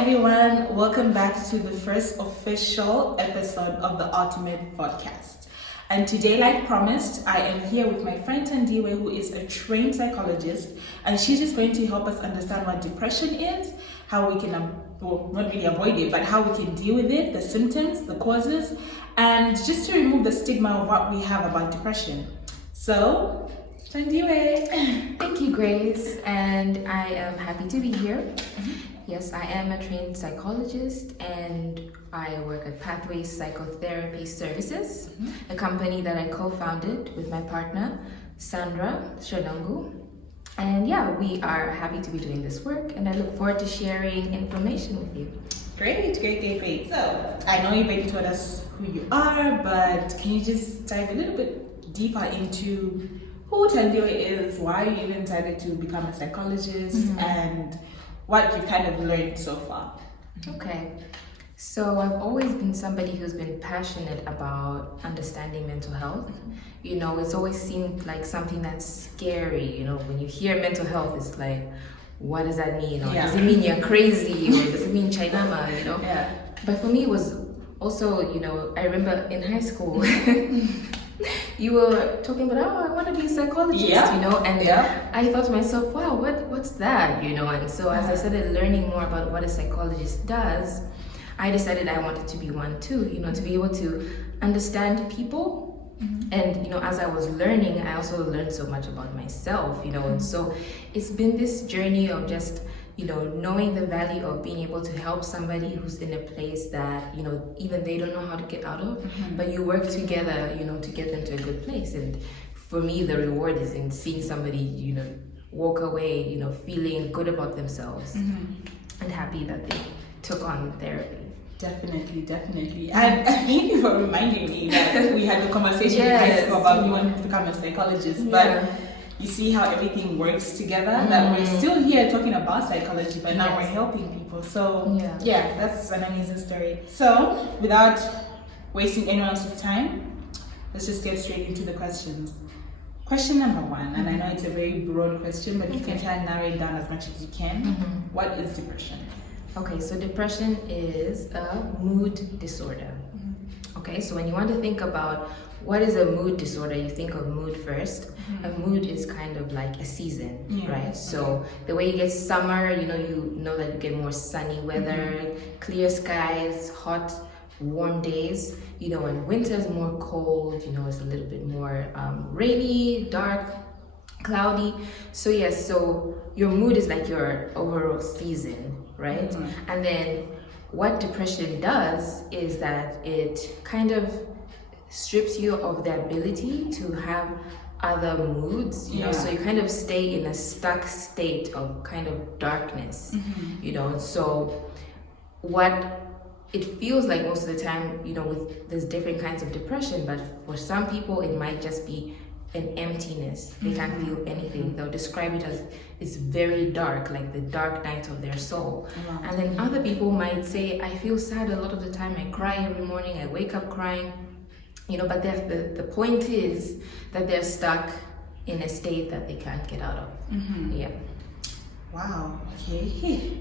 everyone, welcome back to the first official episode of the Ultimate Vodcast. And today, like promised, I am here with my friend Thandiwe, who is a trained psychologist, and she's just going to help us understand what depression is, how we can, not really avoid it, but how we can deal with it, the symptoms, the causes, and just to remove the stigma of what we have about depression. So, Thandiwe. Thank you, Grace, and I am happy to be here. Yes, I am a trained psychologist and I work at Pathways Psychotherapy Services, a company that I co-founded with my partner, Sandra Shadungu. And yeah, we are happy to be doing this work and I look forward to sharing information with you. Great. So, I know you already told us who you are, but can you just dive a little bit deeper into who Thandiwe is, why you even decided to become a psychologist, and what you kind of learned so far? Okay, so I've always been somebody who's been passionate about understanding mental health. You know, it's always seemed like something that's scary. You know, when you hear mental health, it's like, what does that mean? Or does it mean you're crazy? Or does it mean Chainama? You know? Yeah. But for me, it was also, you know, I remember in high school, you were talking about, I want to be a psychologist, you know, and I thought to myself, wow, what's that, you know? And so as I started learning more about what a psychologist does, I decided I wanted to be one too, you know, to be able to understand people. And, you know, as I was learning, I also learned so much about myself, you know, and so it's been this journey of just, you know, knowing the value of being able to help somebody who's in a place that, you know, even they don't know how to get out of, but you work together, you know, to get them to a good place. And for me, the reward is in seeing somebody, you know, walk away, you know, feeling good about themselves and happy that they took on therapy. Definitely. And thank you for reminding me that we had a conversation in high school about you wanting to become a psychologist, but you see how everything works together, that we're still here talking about psychology, but now we're helping people. So yeah, that's an amazing story. So without wasting anyone else's time, let's just get straight into the questions. Question number one, and I know it's a very broad question, but you can try and narrow it down as much as you can. What is depression? Okay, so depression is a mood disorder. Okay, so when you want to think about what is a mood disorder, you think of mood first. A mood is kind of like a season, right? So the way you get summer, you know that you get more sunny weather, clear skies, hot, warm days. You know, when winter is more cold, you know, it's a little bit more rainy, dark, cloudy. So yes, so your mood is like your overall season, right? And then what depression does is that it kind of strips you of the ability to have other moods, you know, so you kind of stay in a stuck state of kind of darkness, you know. So what it feels like most of the time, you know, there's different kinds of depression, but for some people it might just be an emptiness. They can't feel anything. They'll describe it as it's very dark, like the dark night of their soul. And then other people might say, I feel sad a lot of the time, I cry every morning, I wake up crying, you know, but the point is that they're stuck in a state that they can't get out of. Wow, okay.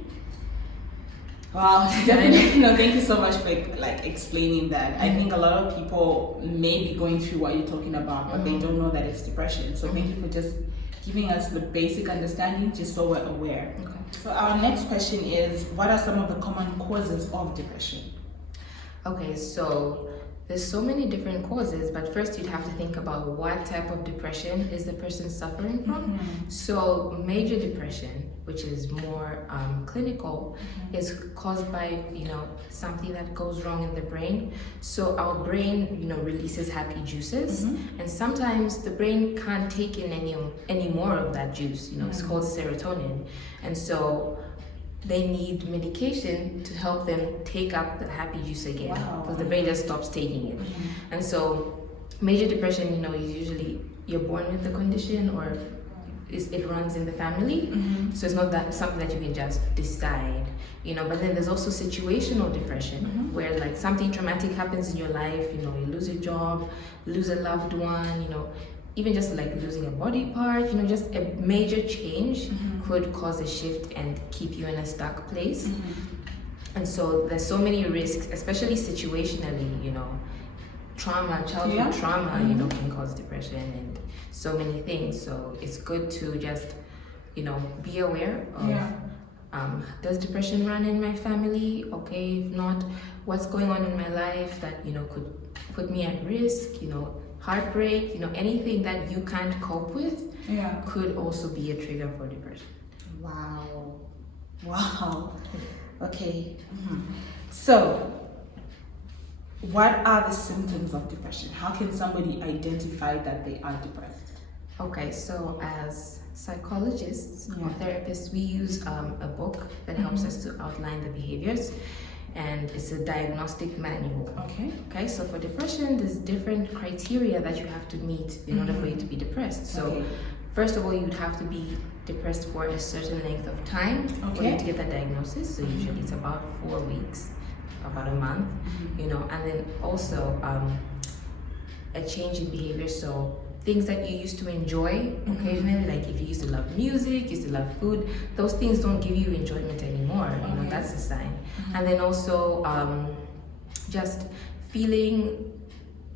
Wow, definitely. No, thank you so much for like explaining that. I think a lot of people may be going through what you're talking about, but they don't know that it's depression. So thank you for just giving us the basic understanding, just so we're aware. Okay. So our next question is, what are some of the common causes of depression? Okay, so there's so many different causes, but first you'd have to think about what type of depression is the person suffering from. So major depression, which is more clinical, is caused by, you know, something that goes wrong in the brain. So our brain, you know, releases happy juices, and sometimes the brain can't take in any more of that juice. You know, it's called serotonin, and so they need medication to help them take up the happy juice again, because the brain just stops taking it. And so major depression, you know, is usually you're born with the condition, or it runs in the family. So it's not that something that you can just decide, you know. But then there's also situational depression, where like something traumatic happens in your life, you know, you lose your job, lose a loved one, you know, even just like losing a body part, you know, just a major change could cause a shift and keep you in a stuck place. And so there's so many risks, especially situationally, you know, trauma, childhood trauma, you know, can cause depression and so many things. So it's good to just, you know, be aware of, does depression run in my family? Okay, if not, what's going on in my life that, you know, could put me at risk, you know, heartbreak, you know, anything that you can't cope with could also be a trigger for depression. Wow. Okay. So, what are the symptoms of depression? How can somebody identify that they are depressed? Okay, so as psychologists or therapists, we use a book that helps us to outline the behaviors, and it's a diagnostic manual. Okay, so for depression, there's different criteria that you have to meet in order for you to be depressed. So first of all, you'd have to be depressed for a certain length of time for you to get that diagnosis. So usually it's about 4 weeks, about a month, you know, and then also a change in behavior. So things that you used to enjoy occasionally, like if you used to love music, used to love food, those things don't give you enjoyment anymore, you know, that's a sign. And then also just feeling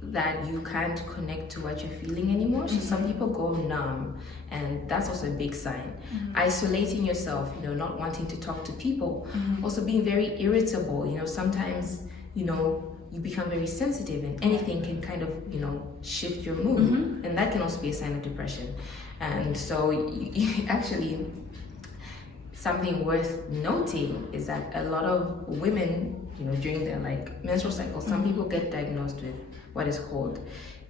that you can't connect to what you're feeling anymore. So some people go numb, and that's also a big sign. Isolating yourself, you know, not wanting to talk to people. Also being very irritable, you know, sometimes, you know, you become very sensitive and anything can kind of, you know, shift your mood. And that can also be a sign of depression. And so you actually, something worth noting is that a lot of women, you know, during their like menstrual cycle, some people get diagnosed with what is called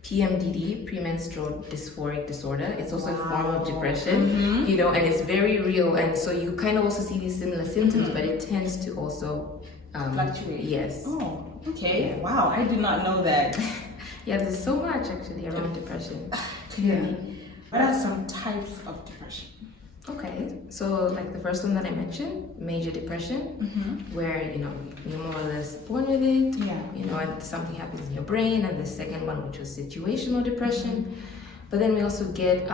Pmdd, Premenstrual Dysphoric Disorder. It's also a form of depression, you know, and it's very real. And so you kind of also see these similar symptoms, but it tends to also fluctuate. Yes. Oh, okay. Wow, I did not know that. There's so much actually around depression. Clearly. What are some types of depression? Okay, so like the first one that I mentioned, major depression, where, you know, you're more or less born with it, you know, and something happens in your brain. And the second one, which was situational depression. But then we also get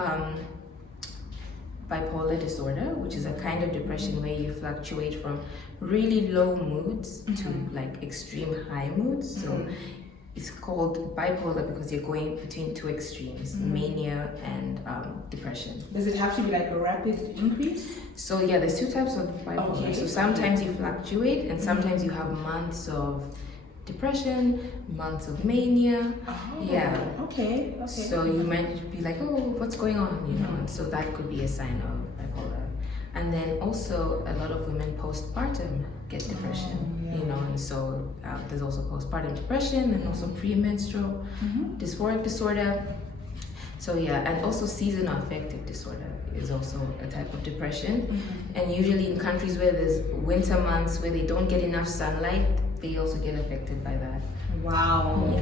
bipolar disorder, which is a kind of depression where you fluctuate from really low moods to like extreme high moods. So it's called bipolar because you're going between two extremes, mania and depression. Does it have to be like a rapid increase? So there's two types of bipolar. So sometimes you fluctuate, and sometimes you have months of depression, months of mania. Okay. So you might be like, oh, what's going on, you know, and so that could be a sign of bipolar. And then also a lot of women postpartum get depression, you know, and so there's also postpartum depression and also premenstrual dysphoric disorder. So and also seasonal affective disorder is also a type of depression. And usually in countries where there's winter months where they don't get enough sunlight, they also get affected by that. Wow,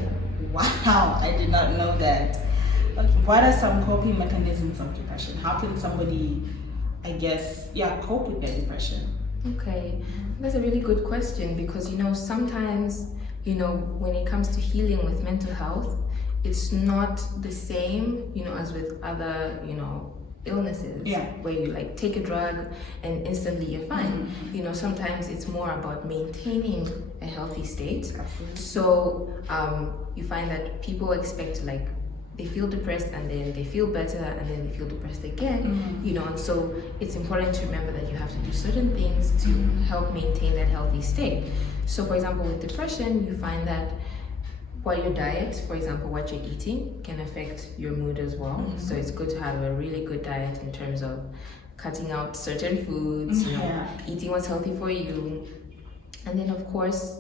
I did not know that. Okay. What are some coping mechanisms of depression? How can somebody, I guess, cope with their depression? Okay, that's a really good question, because, you know, sometimes, you know, when it comes to healing with mental health, it's not the same, you know, as with other, you know, illnesses where you like take a drug and instantly you're fine. You know, sometimes it's more about maintaining a healthy state. So you find that people expect to, like, they feel depressed and then they feel better and then they feel depressed again, you know, and so it's important to remember that you have to do certain things to help maintain that healthy state. So for example, with depression, you find that while your diet, for example, what you're eating can affect your mood as well. So it's good to have a really good diet in terms of cutting out certain foods, you know, eating what's healthy for you. And then of course,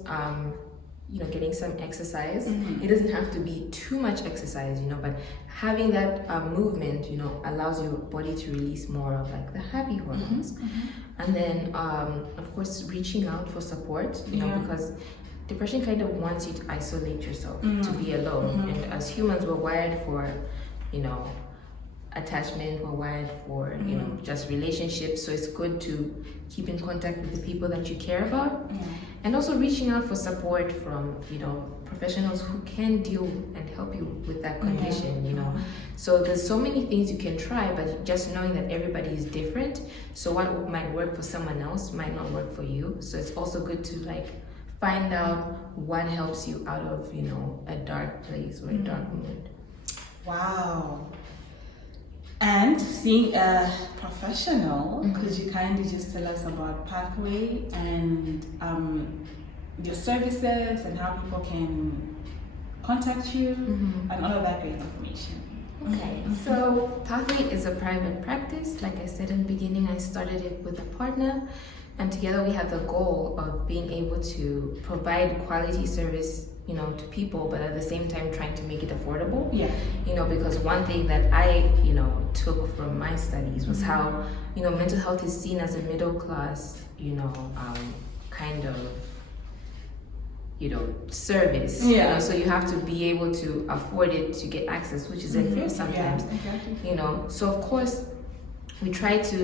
you know, getting some exercise. It doesn't have to be too much exercise, you know, but having that movement, you know, allows your body to release more of like the happy hormones. And then, of course, reaching out for support, you know, because depression kind of wants you to isolate yourself, to be alone. And as humans, we're wired for, you know, attachment, we're wired for, you know, just relationships. So it's good to keep in contact with the people that you care about. and also reaching out for support from, professionals who can deal and help you with that condition, So there's so many things you can try, but just knowing that everybody is different. So what might work for someone else might not work for you. So it's also good to find out what helps you out of, a dark place or a dark mood. Wow. And seeing a professional, could you kindly just tell us about Pathway and your services and how people can contact you and all of that great information? Okay, so Pathway is a private practice. Like I said in the beginning, I started it with a partner, and together we have the goal of being able to provide quality service, to people, but at the same time trying to make it affordable. Yeah. Because one thing that I, took from my studies was how, mental health is seen as a middle class, kind of, service. Yeah. So you have to be able to afford it to get access, which is unfair sometimes. Yeah, exactly. So of course we try to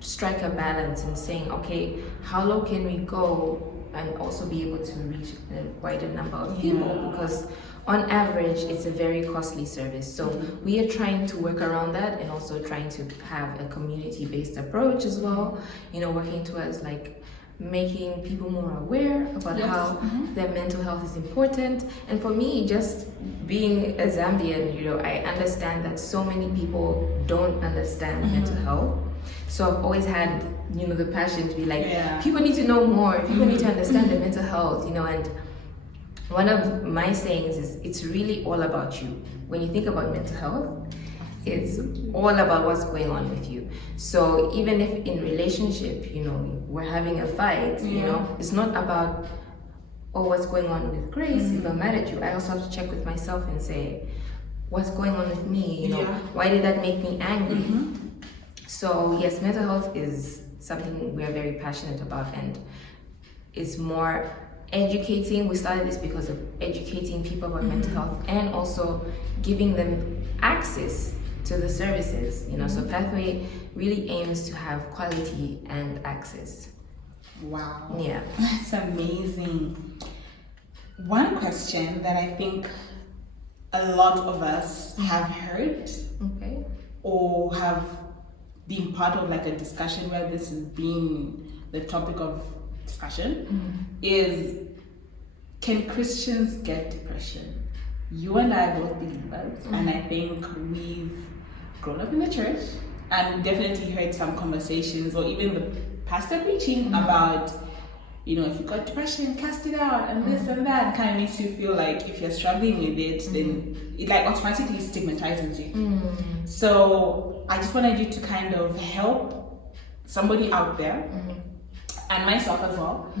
strike a balance in saying, okay, how low can we go and also be able to reach a wider number of people, because on average it's a very costly service. So we are trying to work around that and also trying to have a community-based approach as well, working towards making people more aware about how their mental health is important. And for me, just being a Zambian, I understand that so many people don't understand mental health. So I've always had, the passion to be people need to know more, people need to understand their mental health, and one of my sayings is, it's really all about you. When you think about mental health, it's all about what's going on with you. So even if in relationship, we're having a fight, it's not about, what's going on with Grace. If I'm mad at you, I also have to check with myself and say, what's going on with me? Why did that make me angry? So yes, mental health is something we are very passionate about, and it's more educating. We started this because of educating people about mental health and also giving them access to the services, So Pathway really aims to have quality and access. Wow. Yeah. That's amazing. One question that I think a lot of us have heard or have been part of a discussion where this has been the topic of discussion is, can Christians get depression? You and I are both believers, and I think we've grown up in the church and definitely heard some conversations or even the pastor preaching about, if you've got depression, cast it out and this and that. Kind of makes you feel like if you're struggling with it, then it automatically stigmatizes you. So I just wanted you to kind of help somebody out there and myself as well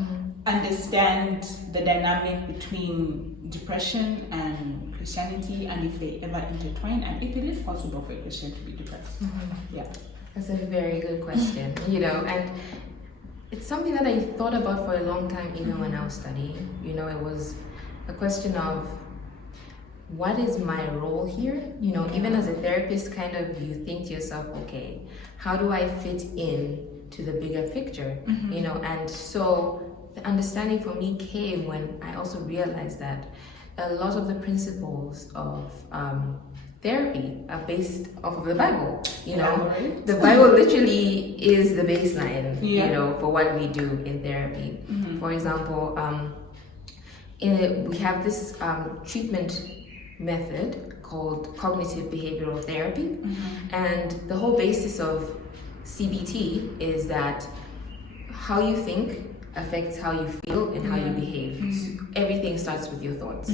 understand the dynamic between depression and Christianity, and if they ever intertwine, and if it is possible for a Christian to be depressed. Yeah, that's a very good question. And it's something that I thought about for a long time, even when I was studying. It was a question of, what is my role here? Even as a therapist, kind of you think to yourself, okay, how do I fit in to the bigger picture? And so the understanding for me came when I also realized that a lot of the principles of therapy are based off of the Bible. The Bible literally is the baseline, for what we do in therapy. For example, we have this treatment method called cognitive behavioral therapy, and the whole basis of CBT is that how you think affects how you feel and how you behave. So everything starts with your thoughts.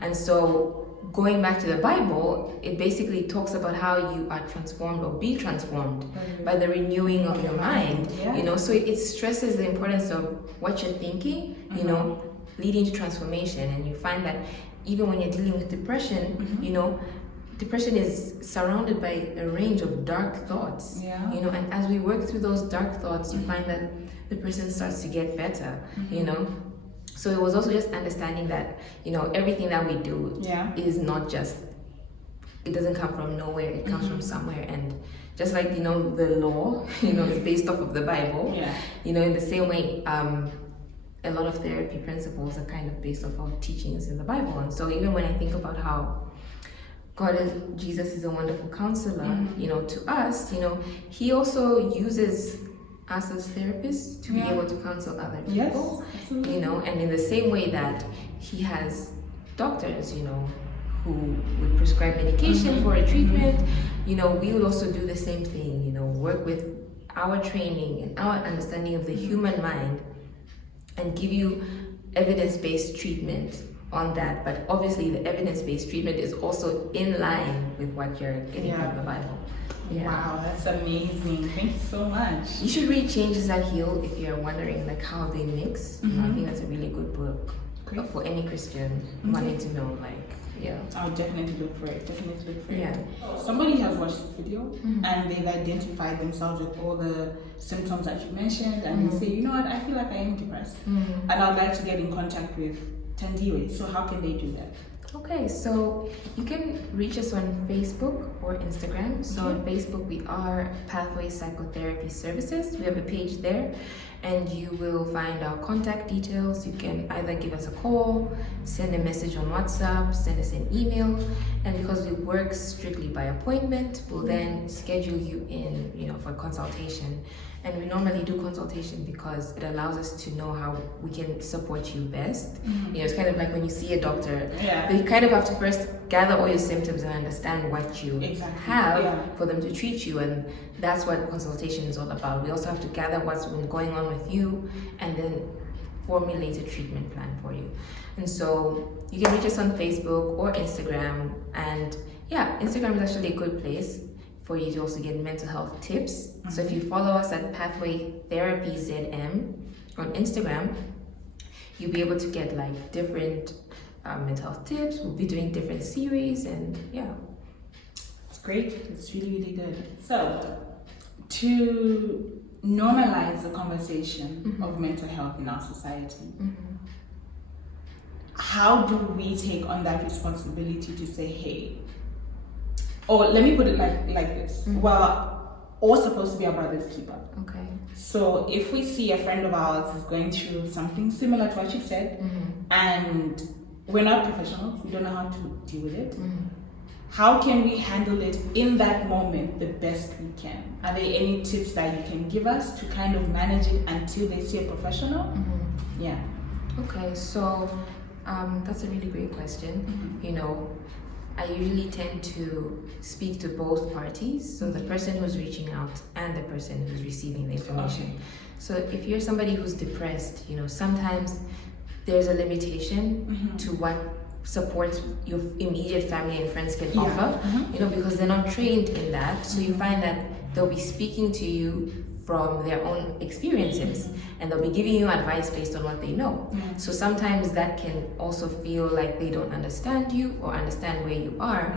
And so going back to the Bible, it basically talks about how you are transformed or be transformed by the renewing of your mind. So it stresses the importance of what you're thinking, leading to transformation. And you find that even when you're dealing with depression, depression is surrounded by a range of dark thoughts. And as we work through those dark thoughts, you find that the person starts to get better. So it was also just understanding that everything that we do is not just, it doesn't come from nowhere, it comes from somewhere. And just like the law is based off of the Bible, in the same way a a lot of therapy principles are kind of based off of teachings in the Bible. And so even when I think about how Jesus is a wonderful counselor, you know, to us, you know, he also uses us as therapists to be able to counsel other people, you know, and in the same way that he has doctors, you know, who would prescribe medication for a treatment, you know, we would also do the same thing, you know, work with our training and our understanding of the human mind and give you evidence-based treatment on that. But obviously the evidence-based treatment is also in line with what you're getting from the Bible. Wow, that's amazing. Thank you so much. You should read Changes That Heal if you're wondering like how they mix. I think that's a really good book for any Christian wanting to know, like, I'll definitely look for it. Somebody has watched the video and they've identified themselves with all the symptoms that you mentioned, and they say, you know what, I feel like I am depressed, and I'd like to get in contact with Thandiwe. So how can they do that? Okay, so you can reach us on Facebook or Instagram. So on Facebook, we are Pathway Psychotherapy Services. We have a page there, and you will find our contact details. You can either give us a call, send a message on WhatsApp, send us an email, and because we work strictly by appointment, we'll then schedule you in, you know, for consultation. And we normally do consultation because it allows us to know how we can support you best. You know, it's kind of like when you see a doctor, they kind of have to first gather all your symptoms and understand what you have for them to treat you, and that's what consultation is all about. We also have to gather what's been going on with you and then formulate a treatment plan for you. And so you can reach us on Facebook or Instagram, and Instagram is actually a good place for you to also get mental health tips. So if you follow us at Pathway Therapy ZM on Instagram, you'll be able to get like different mental health tips. We'll be doing different series, and it's great. It's really, really good. So to normalize the conversation of mental health in our society, how do we take on that responsibility to say, hey, or let me put it like this. We're all supposed to be our brother's keeper. Okay. So if we see a friend of ours is going through something similar to what you said, and we're not professionals, we don't know how to deal with it, how can we handle it in that moment the best we can? Are there any tips that you can give us to kind of manage it until they see a professional? Okay, so that's a really great question. You know, I usually tend to speak to both parties, so the person who's reaching out and the person who's receiving the information. So if you're somebody who's depressed, you know, sometimes there's a limitation to what support your immediate family and friends can offer, you know, because they're not trained in that. So you find that they'll be speaking to you from their own experiences, and they'll be giving you advice based on what they know. So sometimes that can also feel like they don't understand you or understand where you are.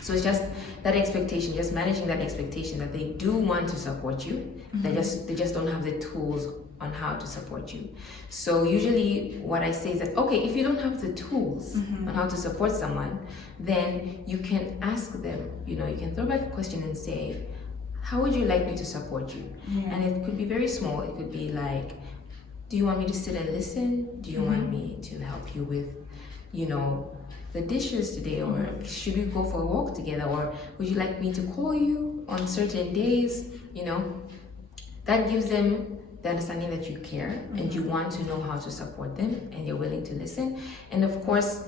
So it's just that expectation, just managing that expectation that they do want to support you, they just don't have the tools on how to support you. So usually what I say is that, okay, if you don't have the tools on how to support someone, then you can ask them, you know, you can throw back a question and say, how would you like me to support you? And it could be very small. It could be like, do you want me to sit and listen? Do you want me to help you with, you know, the dishes today? Or should we go for a walk together? Or would you like me to call you on certain days? You know, that gives them the understanding that you care and you want to know how to support them and you're willing to listen. And of course,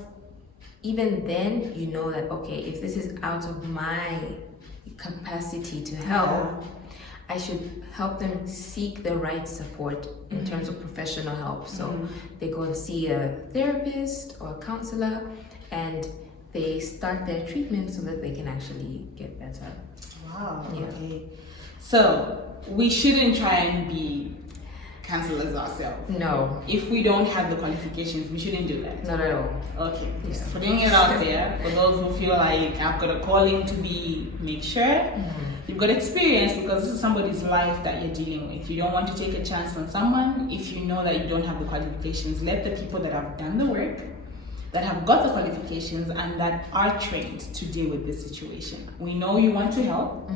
even then, you know that, okay, if this is out of my capacity to help, I should help them seek the right support in terms of professional help. So they go and see a therapist or a counselor and they start their treatment so that they can actually get better. Wow, okay. So we shouldn't try and be counselors ourselves. No. If we don't have the qualifications, we shouldn't do that. Not at all. Okay. Just putting it out there for those who feel like I've got a calling to make sure you've got experience, because this is somebody's life that you're dealing with. You don't want to take a chance on someone if you know that you don't have the qualifications. Let the people that have done the work, that have got the qualifications and that are trained to deal with this situation. We know you want to help,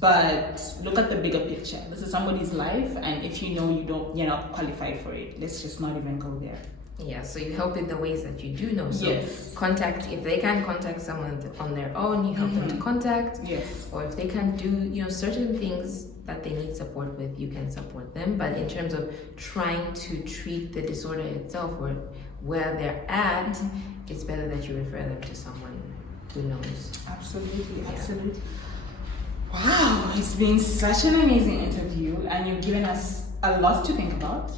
but look at the bigger picture. This is somebody's life, and if you know you're not qualified for it, let's just not even go there. Yeah, so you help in the ways that you do know. So yes. Contact, if they can contact someone on their own, you help them to contact. Yes. Or if they can do, certain things that they need support with, you can support them. But in terms of trying to treat the disorder itself or where they're at, it's better that you refer them to someone who knows. Absolutely, absolutely. Wow, it's been such an amazing interview, and you've given us a lot to think about.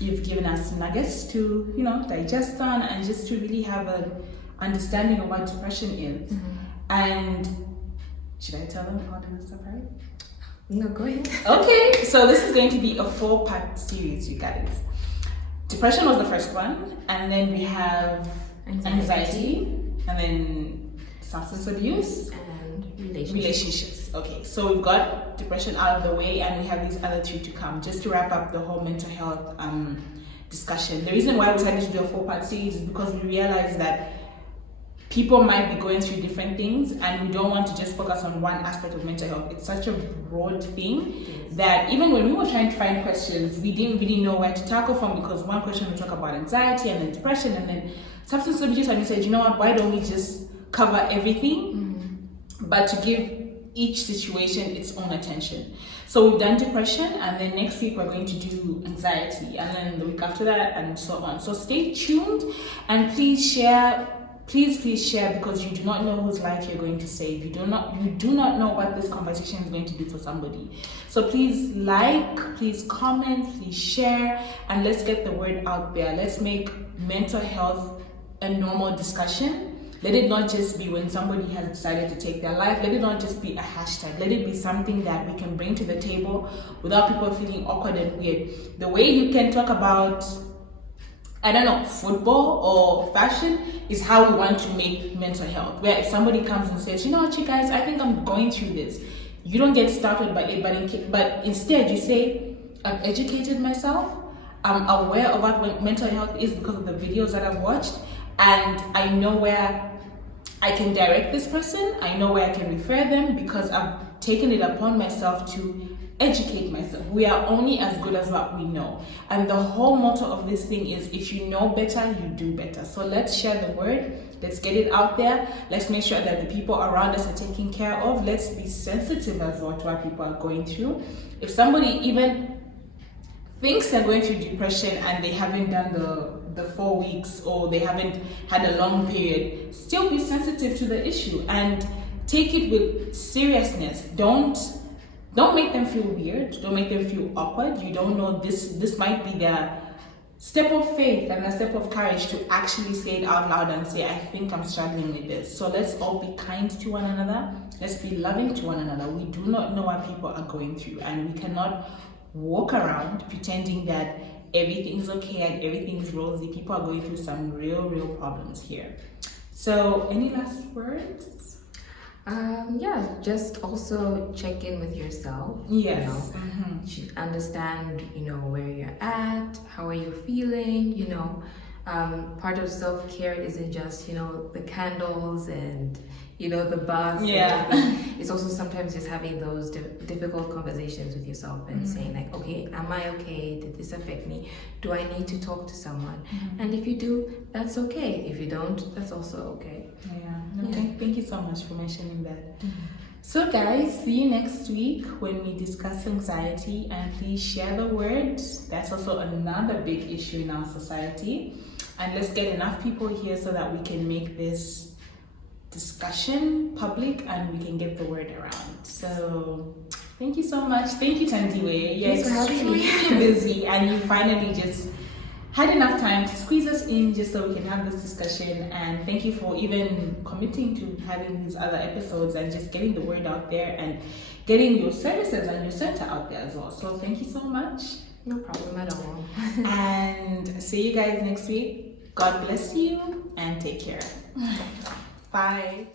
You've given us nuggets to, digest on, and just to really have an understanding of what depression is. And should I tell them how to surprise? No, go ahead. Okay, so this is going to be a 4-part series, you guys. Depression was the first one, and then we have anxiety, and then substance abuse, and relationships. Okay, so we've got depression out of the way, and we have these other 2 to come, just to wrap up the whole mental health discussion. The reason why we decided to do a 4-part series is because we realized that people might be going through different things, and we don't want to just focus on one aspect of mental health. It's such a broad thing that even when we were trying to find questions, we didn't really know where to tackle from, because one question we talk about anxiety, and then depression, and then substance abuse, and we said, you know what, why don't we just cover everything, but to give each situation its own attention. So we've done depression, and then next week we're going to do anxiety, and then the week after that, and so on. So stay tuned, and please share, because you do not know whose life you're going to save. You do not know what this conversation is going to do for somebody. So please please comment, please share, and let's get the word out there. Let's make mental health a normal discussion. Let it not just be when somebody has decided to take their life. Let it not just be a hashtag. Let it be something that we can bring to the table without people feeling awkward and weird. The way you can talk about, football or fashion is how we want to make mental health. Where if somebody comes and says, you know what, you guys, I think I'm going through this, you don't get started by it, but instead you say, I've educated myself, I'm aware of what mental health is because of the videos that I've watched, and I know where I can direct this person, I know where I can refer them, because I've taken it upon myself to educate myself. We are only as good as what we know. And the whole motto of this thing is, if you know better, you do better. So let's share the word. Let's get it out there. Let's make sure that the people around us are taken care of. Let's be sensitive as well to what people are going through. If somebody even thinks they're going through depression and they haven't done the 4 weeks, or they haven't had a long period, still be sensitive to the issue and take it with seriousness. Don't make them feel weird. Don't make them feel awkward. You don't know, this might be their step of faith and a step of courage to actually say it out loud and say, I think I'm struggling with this. So let's all be kind to one another. Let's be loving to one another. We do not know what people are going through, and we cannot walk around pretending that everything's okay and everything's rosy. People are going through some real problems here. So any last words? Just also check in with yourself. Yes. You should understand, where you're at, how are you feeling, part of self-care isn't just, the candles and, the bath. Yeah. It's also sometimes just having those difficult conversations with yourself and saying like, okay, am I okay? Did this affect me? Do I need to talk to someone? And if you do, that's okay. If you don't, that's also okay. Okay. Thank you so much for mentioning that. So guys, see you next week when we discuss anxiety, and please share the word. That's also another big issue in our society, and let's get enough people here so that we can make this discussion public and we can get the word around. So thank you so much. Thank you, Thandiwe. You're extremely busy, and you finally just had enough time to squeeze us in just so we can have this discussion. And thank you for even committing to having these other episodes and just getting the word out there and getting your services and your center out there as well. So thank you so much. No problem at all. And see you guys next week. God bless you and take care. Bye.